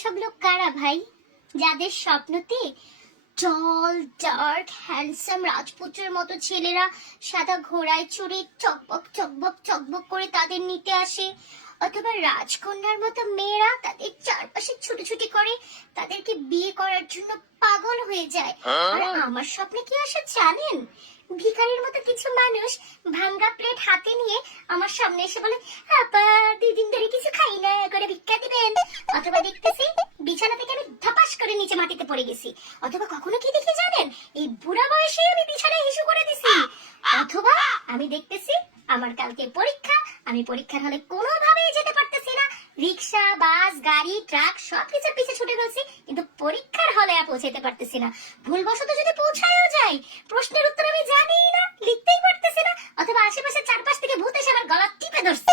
সব লোক কারা ভাই, যাদের স্বপ্নতে টল ডার্ক হ্যান্ডসাম রাজপুত্রের মতো ছেলেরা সাদা ঘোড়ায় চড়ে চকবক চকবক চকবক করে তাদের নিতে আসে, অথবা রাজকন্যার মতো মেয়েরা তাদের চারপাশে ছুটোছুটি করে তাদেরকে বিয়ে করার জন্য পাগল হয়ে যায়? আর আমার স্বপ্নে কি আসে জানেন? ভিখারির মতো কিছু মানুষ ভাঙ্গা প্লেট হাতে নিয়ে আমার সামনে এসে বলে, আপা 2 দিন ধরে কিছু খাই না, করে ভিক্ষা দিবেন। অথবা দেখতেছি বিছানা থেকে আমি ধপাস করে নিচে মাটিতে পড়ে গেছি। অথবা কখনো কি দেখি জানেন, এই বুড়া বয়সে আমি বিছানায় হিসু করে দিছি। অথবা আমি দেখতেছি আমার কালকে পরীক্ষা, আমি পরীক্ষার হলে কোনোভাবেই যেতে পারতেছি না, রিক্সা বাস গাড়ি ট্রাক সবকিছুর পিছে ছুটে গেছি, কিন্তু পরীক্ষার হলে আর পৌঁছাতে পারতেছি না। ভুলবশত যদি পৌঁছায়ও যাই, প্রশ্নের উত্তর আমি জানি না, লিখতেই পারতেছি না, অথবা আশেপাশে চারপাশ থেকে ভূত এসে আমার গলা টিপে ধরছে।